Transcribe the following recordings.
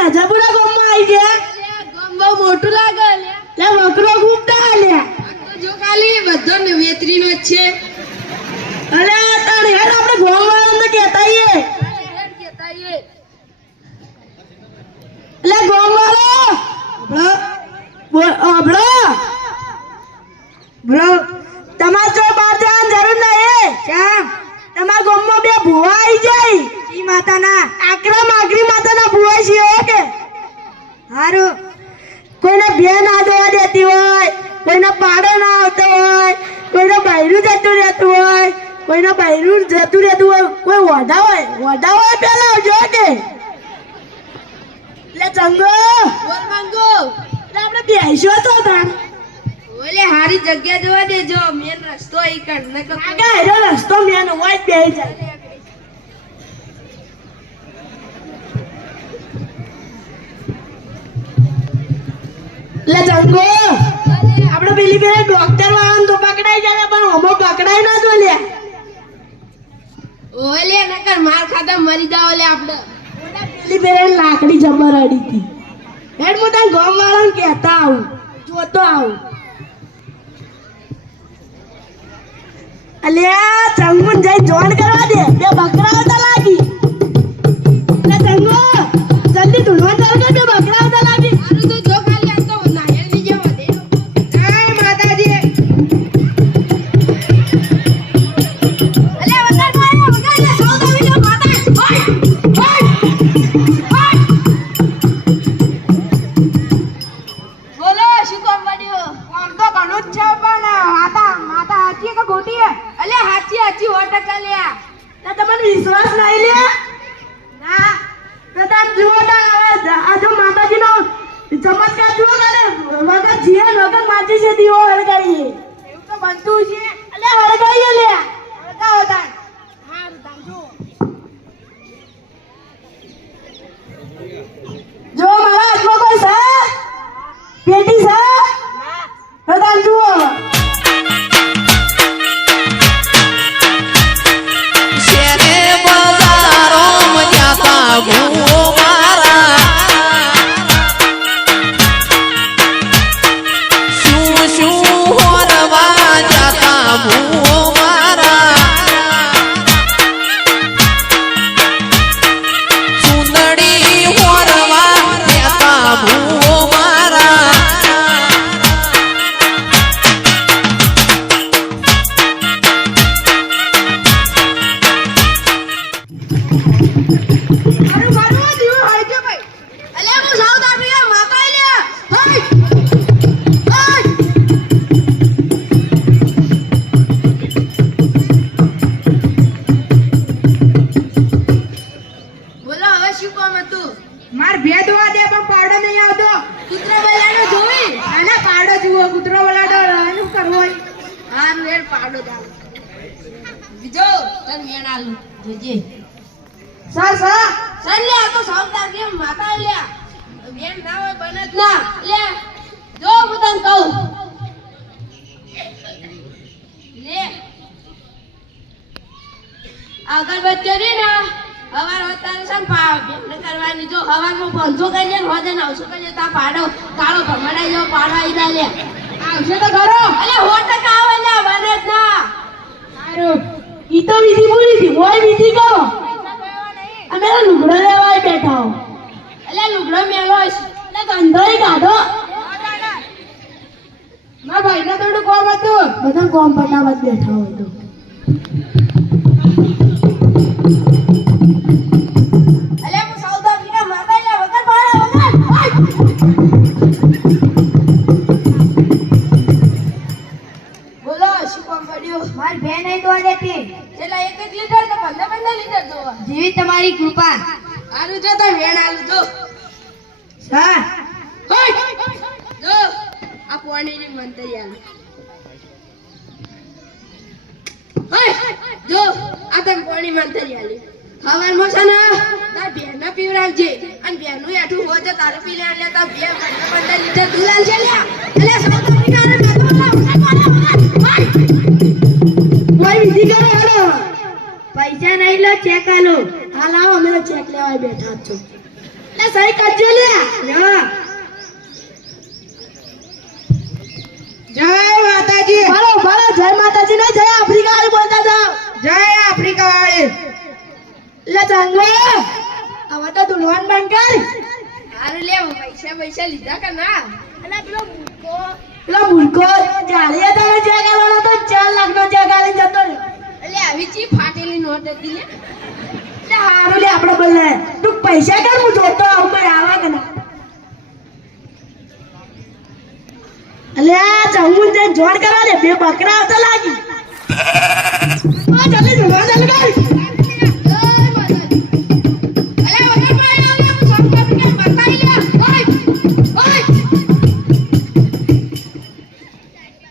નાજાપુરા ગામમાં આવી ગયા? ગામ બહુ મોટું લાગે લે. લે વકરો ખૂબ ડા લ્યા જો ખાલી બધો ને વેતરીનો જ છે. અરે તાણ હેડ આપણે ગામ વાળાને કહેતા આઈએ હેડ કહેતા એ લે ગામ વાળો બોલ અબળો બ્રો તમાર જો બહાર જવાની જરૂર નહીં કેમ તમારા ગામમાં બે ભુવા આવી જાય ઈ માતાના આકરા માગરી માતાના ભુવા છે હો કે હારું કોઈને બે ના દવા દેતી હોય કોઈને પાડો ના આવતો હોય કોઈને બૈરું જતું રહેતું હોય કોઈને બહેરું જતું રહેતું હોય. કોઈ વડા હોય? વડા હોય પેલા આવજો કે. લે ચંગો. બોલ માંગો આપણે બેસો તો તાણ. ઓલે હારી જગ્યા જોવા દેજો. મેન રસ્તો ઈ કર ન કર આગા હેરો રસ્તો મેન હોય બે જાય. લે આપણે પેલી બે ડોક્ટર વાળાને તો પકડાઈ જાય પણ અમો પકડાઈ ના તો લે. ઓલે નકર માર ખાતા મરી જાવ ઓલે આપણે. પેલી બે લાકડી જબર અડી હતી. હેડ હું તને ગામ વાળાને કહેતા આવું. જોતો આવું. અલ્યા, ચંગુન જઈ જોણ કરવા દે. બે બકરા તો લાગી. જીએ વગર માચી છે દીવો હળગાઈએ. એવું તો બનતું છે. અલ્યા, હળગાઈએ લે. હળગાવો તાર પાડો દાવ બીજો તન મેણ આલુ. જોજે. Sir sir. સર લે આ તો સાઉથ આફ્રિકા માતા લ્યા. મેણ ના હોય બને ના. લે જો હું તને કહું. લે. રે ને. હવાર કરવાની. જો હવારમાં પાંચસો કરી લે ને હોદે નવસો કરી તા પાડો. કાળો ભમડાઈ જાવ પાડવા આવી લે આવશે તો ખરો. અલે હો ટકા લે બને જ ના. સારું. ઈ તો વિધિ પૂરી થી હોય વિધિ કરો? અમે લુગડો લેવાય બેઠા હો. અલે લુગડો છે એટલે ગંધોઈ કાઢો. મારા ભાઈને થોડું કોમ હતું. બધા બેઠા હોય. આ પોણીની મંતરી આલું હોય જો આ તમ પોણી મંતરી આલી હવારમાં છે ને તાર બેન પીવડાવજે. અને બેનું એઠું હોય તો તારે પી લે તાર બે પંદર લીટર દૂધ આલશે લ્યા. એટલે મેં તો હોય કોઈ વિધિ કરો હેડો પૈસા નહીં લો ચેક આલો. હાલ આવો અમે ચેક લેવા બેઠા છો. એટલે સહી કરજો લે જય માતાજી. બોલો બોલો જય માતાજી ને જય આફ્રિકા વાળી બોલતા જાઓ જય આફ્રિકા વાળી લે ચાંગો હવે તો દુલ્હન બન કર. હારું લે પૈસા પૈસા લીધા કે ના? અલા પેલો મૂર્ખો પેલો મૂર્ખો ચાલીએ તમે જે ગાવાનો તો ચાર લાખ નો જે જતો એટલે આવી ચી ફાટેલી નોટ હતી લે. લે હારું લે આપણે બોલે તું પૈસા કર હું જોતો? આવું કઈ આવા કે ના? અલ્યા તે જોડ કરા દે બે બકરા આવતા લાગી. આ જલ્દી જોડવા જલ્દી કર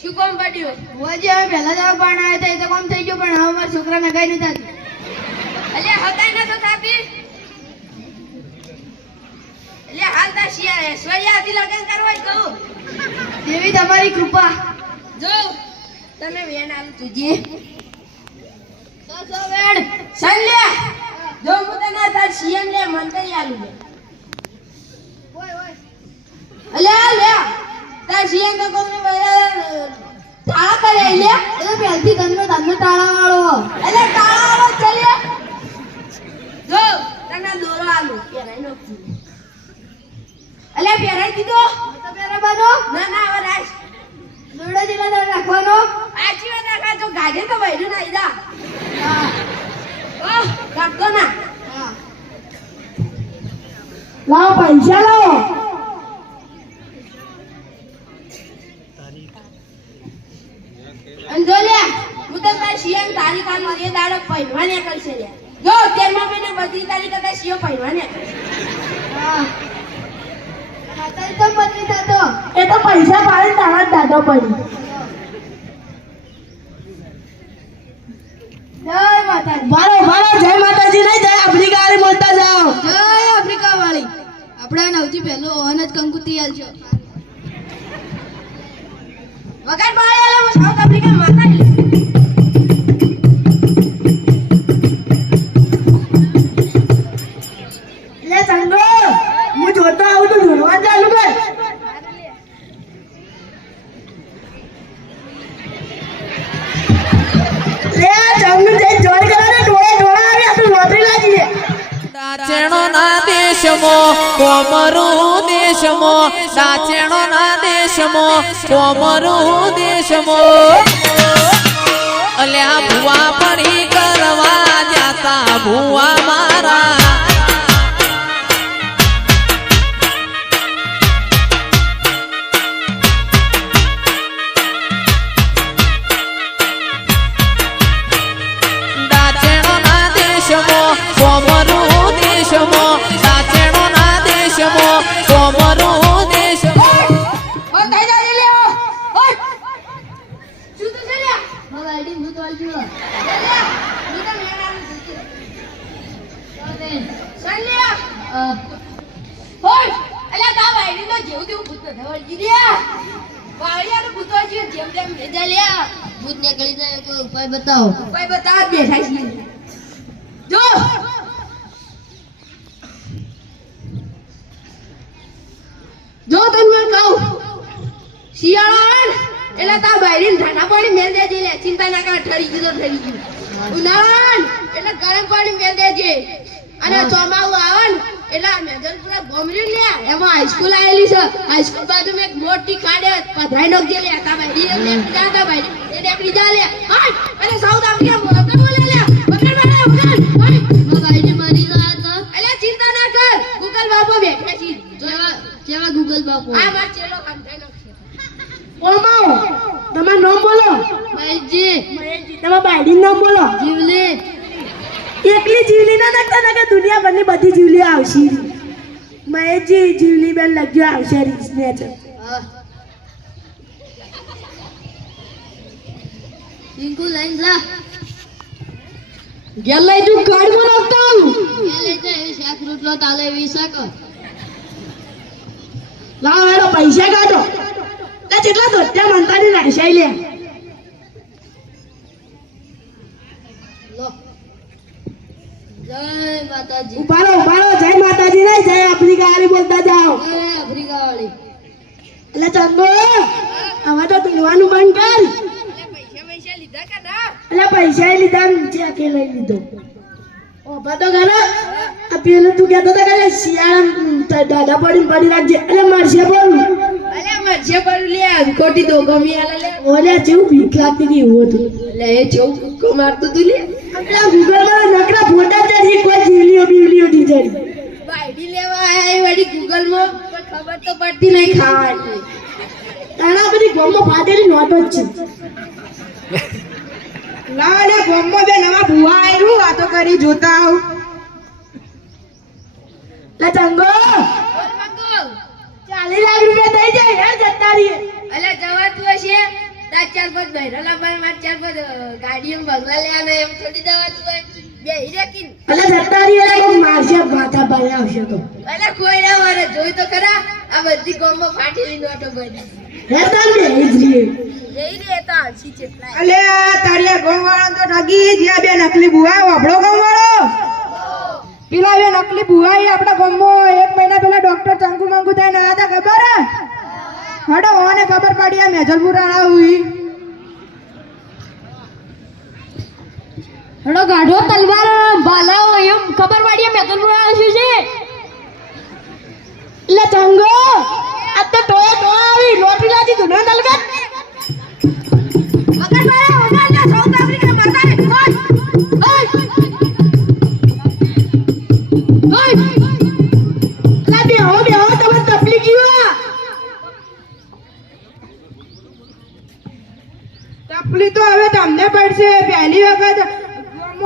શું કોમ પડ્યું? હોજે હવે પહેલા જવા પણ આવ્યા હતા એ તો કોમ થઈ ગયું પણ હવે છોકરાને કઈ નથી થતું અલ્યા હગાઈ નતો થાતી અલ્યા હાલ તા શિયા ઐશ્વર્યા હતી લગન કરવા જ કહું. દેવી તમારી કૃપા. જો તમે વેણ આલું તુજી તો વેણ. સંલ્યા જો હું તને તાર સીએમ ને મંતરી આલું લે ઓય ઓય અલ્યા લે તાર સીએમ તો કોને તાળા કરે લે એ પહેલથી ધંધો ધંધો તાળા વાળો અલ્યા તાળા વાળો ચલે જો તને દોરો આલું. પહેરાઈ નાખું અલ્યા પહેરાઈ દીધો? તો પેલા ના ના હવે રાખ દોડો જેટલા દર રાખવાનો? આજી વાત રાખા તો ગાજે તો બૈરું નાઈ દા હા. ઓહ કાઢતો ના. હા. લાવો પૈસા લાવો. અને જો લે હું તો તાર શિયન તારીખ આલું એ દાડો પહેરવાને કરશે લે જો તેરમાં મહિને બધી તારીખ હતા શિયો બદલી થતો એ તો પૈસા પાડી તારા દાદો પડી. જય માતાજી બારો બારો જય માતાજી નહીં જય આફ્રિકા વાળી બોલતા જાઓ. જય આફ્રિકા વાળી આપણે નવથી પહેલો ઓહન જ કંકુતી આલજો વગર પાડે હું સાઉથ આફ્રિકા માતા એટલે લે કોમરું દેશમાં દાચેણોના દેશમાં કોમરું દેશમાં. અલ્યા ભુવા પડી કોઈ ઉપાય બતાવો કોઈ બતા બેઠા છીએ જો. જો તમને કહું શિયાળો એટલે તા બાયરીને ઠંડા પાણી મેલ દેજે લે. ચિંતા ના કર ઠરી ગયું ઠરી ગયું. ઉનાળાન એટલે ગરમ પાણી મેલ દેજે. અને ચોમાવું આવે ને એટલે આ મેજરપુરા ગોમરી લે. એમાં હાઈસ્કૂલ આવેલી છે. હાઈસ્કૂલ બાજુ મેં એક મોટી કાઢે પધાઈ નોખજે લે. તા બાયરી નીકળી તા બાયરી નીકળી જા લે. હાય અને સાઉથ આફ્રિકા બોલે લે. મારે મારી ચિંતા ના કર. ગૂગલ બાપો બેઠા છે. કેવા કેવા ગૂગલ બાપુ. આ માર ચેલો નાખશે ઓમાઓ તમારું નામ બોલો. મહેશજી. તમારા નામ બોલો. જીવલી. એકલી જીવલી ના નાખતા ના કે દુનિયાભરની બધી જીવલી આવશે. મહેશજી જીવલી બેન લગ્યો આવશે રીસને છે ટીંકુ લઈને જા. ગેલ લઈ જુ કાઢમાં નાખતા હું ગેલ લઈ જા તાલે વિશાક લાવ એનો પૈસા કાઢો. લે કેટલા તો તે મનતા ની રાખશે લે. જય માતાજી. ઉભારો ઉભારો જય માતાજી ને જય આફ્રિકા વાળી બોલતા જાઓ. જય આફ્રિકા વાળી એટલે ચંદો હવે તો પીવાનું બંધ કર. ચાકે લઈ લીધો ઓભા તો આ પેલું તું કહેતો હતો કે શિયાળા દાદા પડીને પડી રાખજે. એટલે મારશે બોલ. અલે મરજે પર લે ખોટી દો ગમી આલે લે ઓલે જેવું ભીખ લાગતી હતી એવું હતું. એ જેવું મારતું તું લે. આપણા ગૂગલમાં નકરા ફોટા ચડી કોઈ જીવલીઓ બીવલીઓ ની ચડી લેવા આયા એ વળી ગૂગલમાં પણ ખબર તો પડતી નહીં ખાવાની. તારા બધી ગોમો ફાટેલી નોટો જ છે. ના લે ગોમમાં બે નવા ભુવા આવ્યું વાતો કરી જોતા આવું. લે ચંગો. ચાલી લાખ રૂપિયા થઈ જાય યાર જતા રહીએ. અલે જવાતું હશે? તાર ચાર પાંચ માર ચાર ગાડીઓ બંગલા લેવાના એમ થોડી જવાતું હોય બે હિરેકીન અલે જતા રહીએ લે કોઈ મારશે માથા પર આવશે તો. અલે કોઈ ના મારે જોઈ તો ખરા આ બધી ગોમમાં ફાટેલી નોટો બની બે જ રહીએ જઈ રે તો હસી ચેટલાય અલે તારિયા ગોમ તો ઠગી જ્યાં બે નકલી ભુવા વાપડો ગોમ પેલા બે નકલી ભુવા એ આપણા ગામમાં એક મહિના પેલા ડોક્ટર ચંકુ મંકુ થાય ના હતા ખબર? હે? હડો ઓને ખબર પડી આ મેજલપુર હુઈ. હડો ગાઢો તલવાર ભાલાઓ એમ ખબર પડી મેં તો શું છે. એટલે ચંગો! તો ટોયા ટોયા આવી લોટરી લાજી તું ના વગર મારે સાઉથ આફ્રિકા માતા હવે તમને પડશે. પહેલી વખત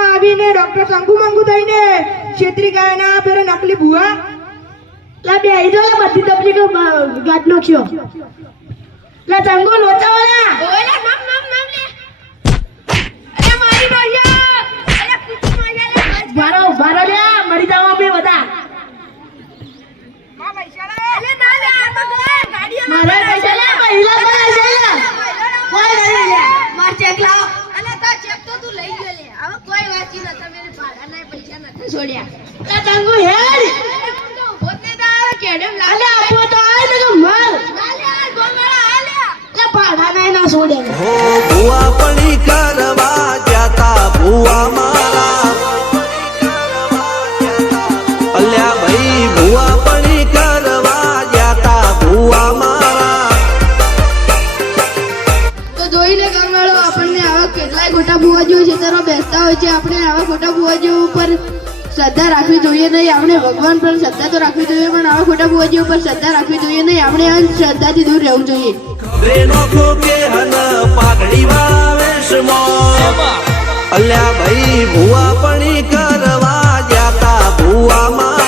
આવીને ડોક્ટર શંકુ મંગુ થઈને છેતરી ગયા ના પેરે નકલી ભુવા બે આઈ બધી તપલી ગાટ નાખ્યો. લે ચંગો લોચા વાળા ઓલા નામ નામ નામ લે. અરે મારી બાયા અરે કુછ માયા લે ભારો ભારો લે મરી જાવા બે બધા. અરે ના લે આ તો ગાડીઓ મારે પૈસા લે પહેલા પર લે કોઈ નહીં લે માર ચેક લાવ. અને તો ચેક તો તું લઈ ગયો લે. હવે કોઈ વાંચી ન તમે ભાડાના પૈસા નથી છોડ્યા લે ચંગો હેડ પોતે તો આવે કેડમ અલે લાલે આપો તો આય ને કે મર લાલે આ ગોંગળા આલ્યા લે નહીં હો ભુવા કરવા જાતા ભુવા મારા. અલ્યા ભાઈ ભુવા પણી કરવા જાતા ભુવા મારા. તો જોઈને ગામવાળો આપણને આવા કેટલાય ખોટા બુવાજીઓ ખેતરમાં બેસતા હોય છે આપણે આવા ખોટા ઉપર શ્રદ્ધા રાખવી જોઈએ નહીં આપણે ભગવાન પર શ્રદ્ધા તો રાખવી જોઈએ પણ આવા ખોટા બુવાજીઓ પર શ્રદ્ધા રાખવી જોઈએ નહીં આપણે શ્રદ્ધાથી દૂર રહેવું જોઈએ. બેનો ખોકે હન પાઘડી વાવેશમો. અલ્યા ભાઈ ભુવા પણ કરવા ગયા તા ભૂવામાં.